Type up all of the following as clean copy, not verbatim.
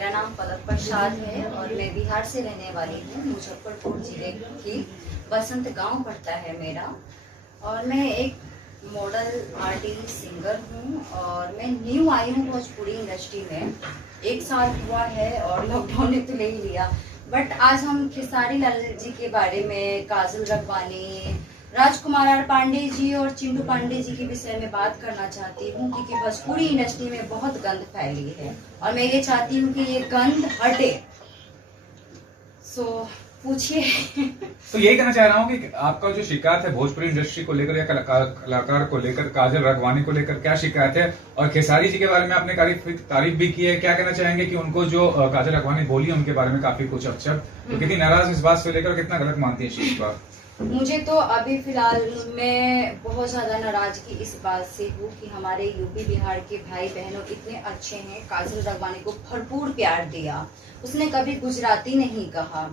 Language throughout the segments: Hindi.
मेरा नाम पलक प्रसाद है और मैं बिहार से रहने वाली हूँ। मुजफ्फरपुर जिले की बसंत गांव पड़ता है मेरा। और मैं एक मॉडल आर्टिस्ट सिंगर हूँ और मैं न्यू आई हूँ भोजपुरी इंडस्ट्री में। 1 साल हुआ है और लॉकडाउन ने तो ले ही लिया। बट आज हम खेसारी लाल जी के बारे में, काजल रखवानी, राजकुमार आर पांडे जी और चिंटू पांडे जी के विषय में बात करना चाहती हूँ, क्योंकि भोजपुरी इंडस्ट्री में बहुत गंद फैली है और मैं ये चाहती हूँ कि ये गंद हटे। सो पूछिए। तो यही कहना चाह रहा हूँ कि आपका जो शिकायत है भोजपुरी इंडस्ट्री को लेकर या कलाकार को लेकर, काजल रखवानी को लेकर क्या शिकायत है, और खेसारी जी के बारे में आपने तारीफ भी की है, क्या कहना चाहेंगे कि उनको जो काजल रखवानी बोली उनके बारे में काफी कुछ अपशब्द, तो कितनी नाराज इस बात से लेकर, कितना गलत मानती है इस चीज को? मुझे तो अभी फिलहाल मैं बहुत ज्यादा नाराजगी इस बात से हूँ कि हमारे यूपी बिहार के भाई बहनों इतने अच्छे हैं। काजल रखवानी को भरपूर प्यार दिया, उसने कभी गुजराती नहीं कहा।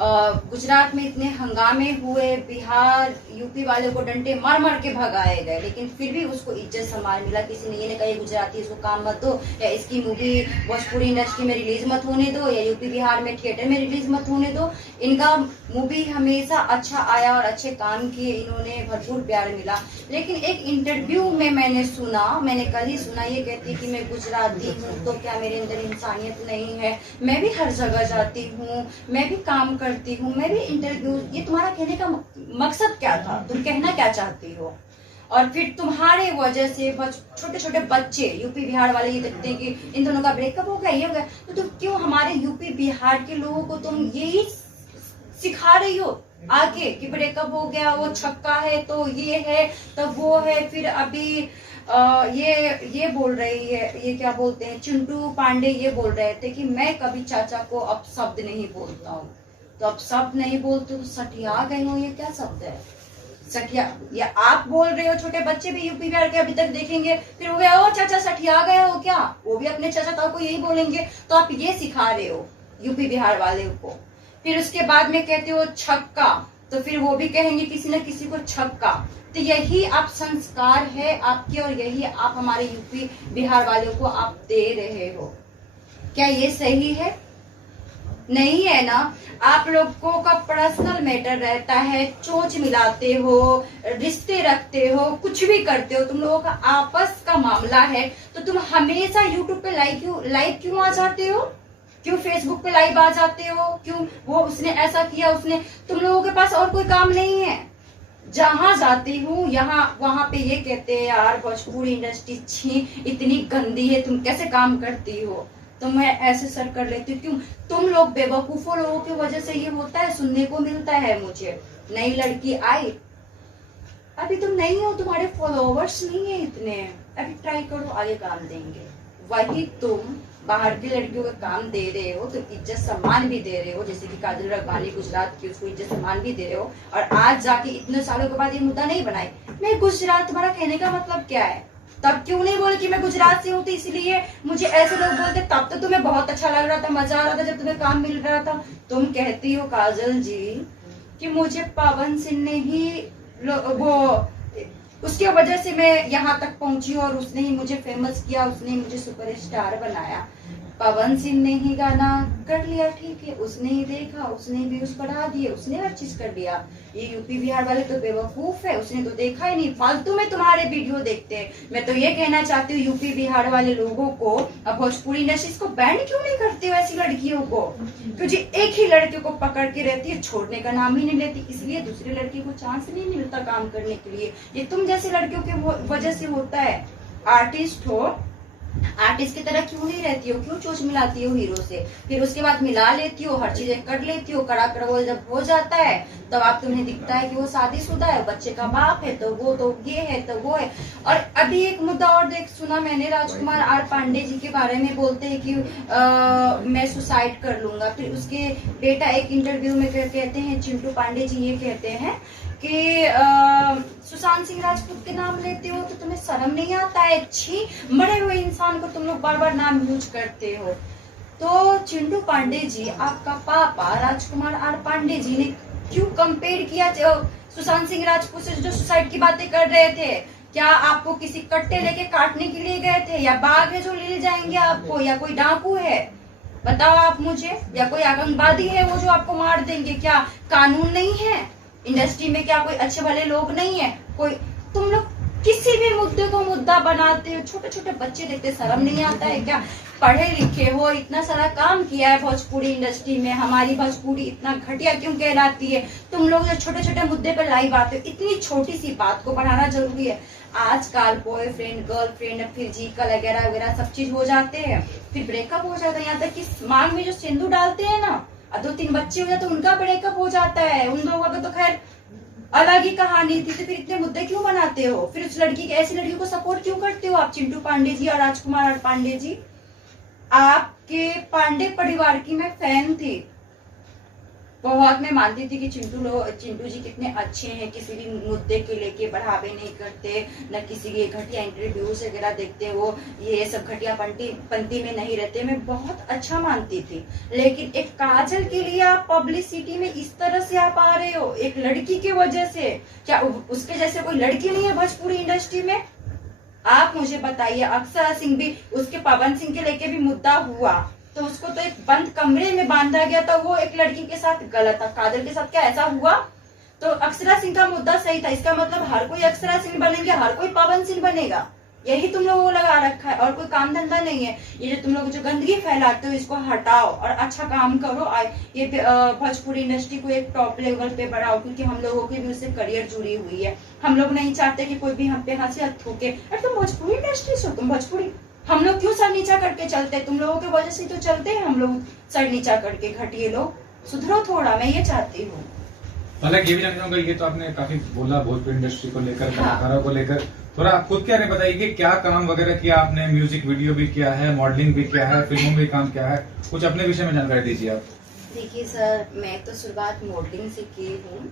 गुजरात में इतने हंगामे हुए, बिहार यूपी वाले को डंडे मार मार के भगाए गए, लेकिन फिर भी उसको इज्जत सम्मान मिला। किसी ने ये नहीं कहा गुजराती इसको काम मत दो, या इसकी मूवी भोजपुरी इंडस्ट्री में रिलीज मत होने दो, या यूपी बिहार में थिएटर में रिलीज मत होने दो। इनका मूवी हमेशा अच्छा आया और अच्छे काम किए, इन्होंने भरपूर प्यार मिला। लेकिन एक इंटरव्यू में मैंने कल ही सुना, ये कहती कि मैं गुजराती हूँ तो क्या मेरे अंदर इंसानियत नहीं है? मैं भी हर जगह जाती हूँ, मैं भी काम करती हूँ, मैं भी इंटरव्यू। ये तुम्हारा कहने का मकसद क्या था? तुम कहना क्या चाहती हो? और फिर तुम्हारे वजह से छोटे छोटे बच्चे यूपी बिहार वाले ये देखते हैं कि इन दोनों का ब्रेकअप हो गया, ये हो गया, तो तुम क्यों हमारे यूपी बिहार के लोगों को तुम यही सिखा रही हो आगे कि ब्रेकअप हो गया, वो छक्का है तो ये है तब वो है। फिर अभी ये बोल रही है, ये क्या बोलते हैं, चिंटू पांडे ये बोल रहे थे कि मैं कभी चाचा को अब शब्द नहीं बोलता हूँ। तो अब शब्द नहीं बोलते तो सठिया गए हो, ये क्या शब्द है सठिया? या आप बोल रहे हो, छोटे बच्चे भी यूपी बिहार के अभी तक देखेंगे, फिर वो ओ चाचा सठिया गए हो क्या, वो भी अपने चाचा ताऊ को यही बोलेंगे। तो आप ये सिखा रहे हो यूपी बिहार वाले को। फिर उसके बाद में कहते हो छक्का, तो फिर वो भी कहेंगे किसी न किसी को छक्का। तो यही आप संस्कार है आपके, और यही आप हमारे यूपी बिहार वालों को आप दे रहे हो। क्या ये सही है? नहीं है ना। आप लोगों का पर्सनल मैटर रहता है, चोंच मिलाते हो, रिश्ते रखते हो, कुछ भी करते हो, तुम लोगों का आपस का मामला है। तो तुम हमेशा यूट्यूब पे लाइव क्यों आ जाते हो? क्यों फेसबुक पे लाइव आ जाते हो? क्यों वो उसने ऐसा किया, उसने, तुम लोगों के पास और कोई काम नहीं है? जहां जाती हूँ वहां पे ये कहते हैं यार भोजपुरी इंडस्ट्री छी इतनी गंदी है, तुम कैसे काम करती हो? तो मैं ऐसे सर कर लेती हूँ। क्यों? तुम लोग बेवकूफों लोगों की वजह से ये होता है, सुनने को मिलता है मुझे। नई लड़की आई, अभी तुम नहीं हो, तुम्हारे फॉलोवर्स नहीं है इतने, अभी ट्राई करो, आगे काम देंगे। वही तुम बाहर की लड़कियों का काम दे रहे हो तो इज्जत सम्मान भी दे रहे हो, जैसे कि काजल रखवानी गुजरात की, उसको इज्जत सम्मान भी दे रहे हो। और आज जाके इतने सालों के बाद ये मुद्दा नहीं बनाए मैं गुजरात, तुम्हारा कहने का मतलब क्या है? तब क्यों नहीं बोले कि मैं गुजरात से हूँ तो इसलिए मुझे ऐसे लोग बोलते? तब तो तुम्हें बहुत अच्छा लग रहा था, मजा आ रहा था जब तुम्हें काम मिल रहा था। तुम कहती हो काजल जी कि मुझे पवन सिंह ने ही वो उसकी वजह से मैं यहाँ तक पहुंची और उसने ही मुझे फेमस किया, उसने ही मुझे सुपरस्टार बनाया। पवन सिंह ने ही गाना कर लिया, ठीक है, उसने ही देखा, उसने व्यूज बढ़ा दिए, उसने हर चीज कर दिया। ये यूपी बिहार वाले तो बेवकूफ है, उसने तो देखा ही नहीं, फालतू में तुम्हारे वीडियो देखते हैं। मैं तो ये कहना चाहती हूँ यूपी बिहार वाले लोगों को, अब भोजपुरी इंडस्ट्री को बैन क्यों नहीं करते हो ऐसी लड़कियों को? क्योंकि एक ही लड़की को पकड़ के रहती है, छोड़ने का नाम ही नहीं लेती, इसलिए दूसरी लड़की को चांस नहीं मिलता काम करने के लिए। ये तुम जैसे लड़कियों की वजह से होता है। आर्टिस्ट हो, आर्टिस्ट की तरह क्यों नहीं रहती हो? क्यों चोच मिलाती हो हीरो से? फिर उसके बाद मिला लेती हो, हर चीजें कर लेती हो, कड़ा कड़वा जब हो जाता है तब आप तुम्हें दिखता है कि वो शादीशुदा है, बच्चे का बाप है, तो वो तो ये है तो वो है। और अभी एक मुद्दा और सुना मैंने, राजकुमार आर पांडे जी के बारे में बोलते हैं कि मैं सुसाइड कर लूंगा। फिर उसके बेटा एक इंटरव्यू में कहते हैं, चिंटू पांडे जी ये कहते हैं कि सुशांत सिंह राजपूत के नाम लेते हो तो तुम्हें शर्म नहीं आता है? छी, मरे हुए इंसान को तुम लोग बार बार नाम यूज करते हो। तो चिंटू पांडे जी, आपका पापा राजकुमार आर पांडे जी ने क्यों कंपेयर किया सुशांत सिंह राजपूत से, जो सुसाइड की बातें कर रहे थे? क्या आपको किसी कट्टे लेके काटने के लिए गए थे, या बाघ है जो ले जाएंगे आपको, या कोई डाकू है? बताओ आप मुझे, या कोई आतंकवादी है वो जो आपको मार देंगे? क्या कानून नहीं है इंडस्ट्री में? क्या कोई अच्छे भले लोग नहीं है? कोई, तुम लोग किसी भी मुद्दे को मुद्दा बनाते हो। छोटे छोटे बच्चे देखते, शर्म नहीं आता है क्या? पढ़े लिखे हो, इतना सारा काम किया है भोजपुरी इंडस्ट्री में, हमारी भोजपुरी इतना घटिया क्यों कहलाती है? तुम लोग जो छोटे छोटे मुद्दे पर लाइव आते हो, इतनी छोटी सी बात को बढ़ाना जरूरी है? आजकल बॉयफ्रेंड गर्लफ्रेंड फिर जीका वगैरह वगैरह सब चीज हो जाते हैं, फिर ब्रेकअप हो जाता है। यहाँ तक कि मांग में जो सिंदूर डालते हैं ना, 2-3 बच्चे हो जाते तो उनका ब्रेकअप हो जाता है। उन लोगों का तो खैर अलग ही कहानी थी। तो फिर इतने मुद्दे क्यों बनाते हो? फिर उस लड़की के, ऐसी लड़कियों को सपोर्ट क्यों करते हो आप? चिंटू पांडे जी और राजकुमार पांडे जी, आपके पांडे परिवार की मैं फैन थी बहुत। मैं मानती थी कि चिंटू जी कितने अच्छे हैं, किसी भी मुद्दे के लेके बढ़ावे नहीं करते, न किसी के घटिया इंटरव्यूज वगैरह देखते, वो ये सब घटिया पंक्ति में नहीं रहते। मैं बहुत अच्छा मानती थी। लेकिन एक काजल के लिए आप पब्लिसिटी में इस तरह से आप आ रहे हो, एक लड़की की वजह से। क्या उसके जैसे कोई लड़की नहीं है भोजपुरी इंडस्ट्री में? आप मुझे बताइए। अक्षरा सिंह भी, उसके पवन सिंह के लेके भी मुद्दा हुआ तो उसको तो एक बंद कमरे में बांधा गया था, वो एक लड़की के साथ गलत था। काजल के साथ क्या ऐसा हुआ? तो अक्षरा सिंह का मुद्दा सही था। इसका मतलब हर कोई अक्षरा सिंह बनेंगे, हर कोई पवन सिंह बनेगा? यही तुम लोगों को लगा रखा है, और कोई काम धंधा नहीं है। ये जो तुम लोग जो गंदगी फैलाते हो, इसको हटाओ और अच्छा काम करो। ये भोजपुरी इंडस्ट्री को एक टॉप लेवल पे बढ़ाओ, क्योंकि हम लोगों की भी उससे करियर जुड़ी हुई है। हम लोग नहीं चाहते कि कोई भी हम पे हंसी हाथ ठोके, अरे तुम भोजपुरी इंडस्ट्री से हो, तुम भोजपुरी, हम लोग क्यों सर नीचा करके चलते? तुम लोगों की वजह से तो चलते हैं हम लोग सर नीचा करके। घटिए लोग, सुधरो थोड़ा, मैं ये चाहती हूँ। हालांकि ये भी जानना चाहूंगा, ये तो आपने काफी बोला भोजपुरी इंडस्ट्री को लेकर, हाँ। कलाकारों को लेकर, थोड़ा आप खुद क्या बताइए कि क्या काम वगैरह किया आपने? म्यूजिक वीडियो भी किया है, मॉडलिंग भी किया है, फिल्मों में भी काम किया है, कुछ अपने विषय में जानकारी दीजिए आप। देखिए सर, मैं तो शुरुआत मॉडलिंग से की हूँ।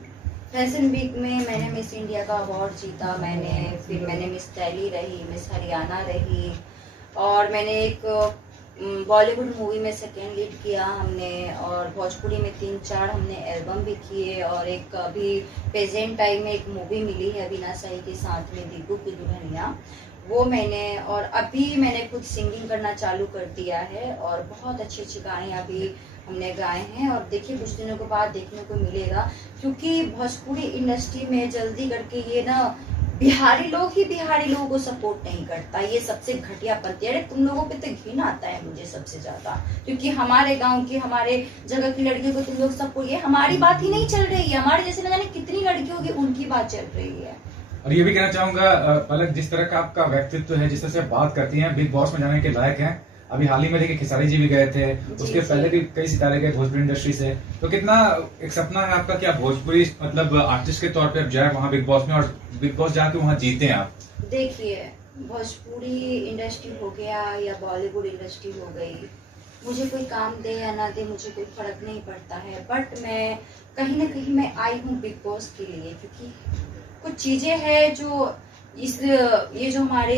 फैशन वीक में मैंने मिस इंडिया का अवार्ड जीता, फिर मैंने मिस दिल्ली रही, मिस हरियाणा रही, और मैंने एक बॉलीवुड मूवी में सेकेंड लीड किया हमने, और भोजपुरी में 3-4 हमने एल्बम भी किए, और एक अभी प्रेजेंट टाइम में एक मूवी मिली है अविनाश शाही के साथ में, दीपू की दुल्हनिया, वो मैंने, और अभी मैंने खुद सिंगिंग करना चालू कर दिया है, और बहुत अच्छी अच्छी गाने अभी हमने गाए हैं। और देखिए कुछ दिनों के बाद देखने को मिलेगा, क्योंकि भोजपुरी इंडस्ट्री में जल्दी करके ये ना बिहारी लोग ही बिहारी लोगों को सपोर्ट नहीं करता। ये सबसे घटिया पंथी। अरे तुम लोगों पे तो घिन आता है मुझे सबसे ज्यादा, क्योंकि हमारे गांव की, हमारे जगह की लड़कियों को तुम लोग सपोर्ट, ये हमारी बात ही नहीं चल रही है। हमारे जैसे न जाने कितनी लड़कियों की उनकी बात चल रही है। और ये भी कहना चाहूंगा पलक, जिस तरह का आपका व्यक्तित्व है, जिस तरह से बात करती हैं, बिग बॉस में जाने के लायक हैं। अभी हाल ही में देखिए खेसारी जी भी गए थे, उसके पहले भी कई सितारे गए भोजपुरी इंडस्ट्री से। तो कितना एक सपना है आपका कि आप भोजपुरी मतलब आर्टिस्ट के तौर पे आप जाए वहाँ बिग बॉस में, और बिग बॉस जाके वहाँ जीते आप? देखिए भोजपुरी इंडस्ट्री हो गया या बॉलीवुड इंडस्ट्री हो गई, मुझे कोई काम दे या ना दे मुझे कोई फर्क नहीं पड़ता है। बट मैं कहीं ना कहीं मैं आई हूँ बिग बॉस के लिए, क्योंकि कुछ चीजें हैं जो ये जो हमारे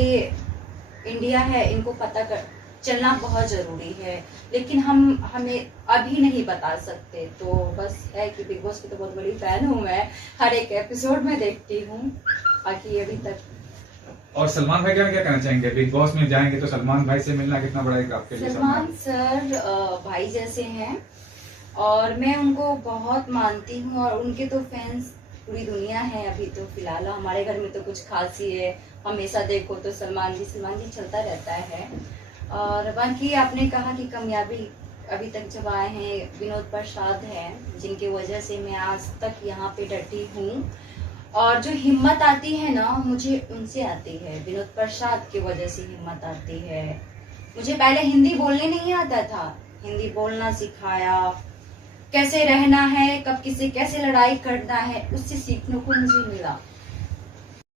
इंडिया है इनको पता कर चलना बहुत जरूरी है, लेकिन हमें अभी नहीं बता सकते। तो बस है कि बिग बॉस की तो बहुत बड़ी फैन हूँ मैं, हर एक एपिसोड में देखती हूँ, बाकी अभी तक। और सलमान भाई क्या कहना चाहेंगे? बिग बॉस में जाएंगे तो सलमान भाई से मिलना कितना बड़ा एक आपके लिए? सलमान सर भाई जैसे हैं, और मैं उनको बहुत मानती हूँ, और उनके तो फैंस पूरी दुनिया है। अभी तो फिलहाल हमारे घर में तो कुछ खास ही है, हमेशा देखो तो सलमान जी चलता रहता है। और बाकी आपने कहा कि कामयाबी अभी तक जब आए हैं विनोद प्रसाद हैं, जिनकी वजह से मैं आज तक यहाँ पे डटी हूँ। और जो हिम्मत आती है ना, मुझे उनसे आती है, विनोद प्रसाद की वजह से हिम्मत आती है। मुझे पहले हिंदी बोलने नहीं आता था, हिंदी बोलना सिखाया, कैसे रहना है, कब किसी कैसे लड़ाई करना है, उससे सीखने को मुझे मिला।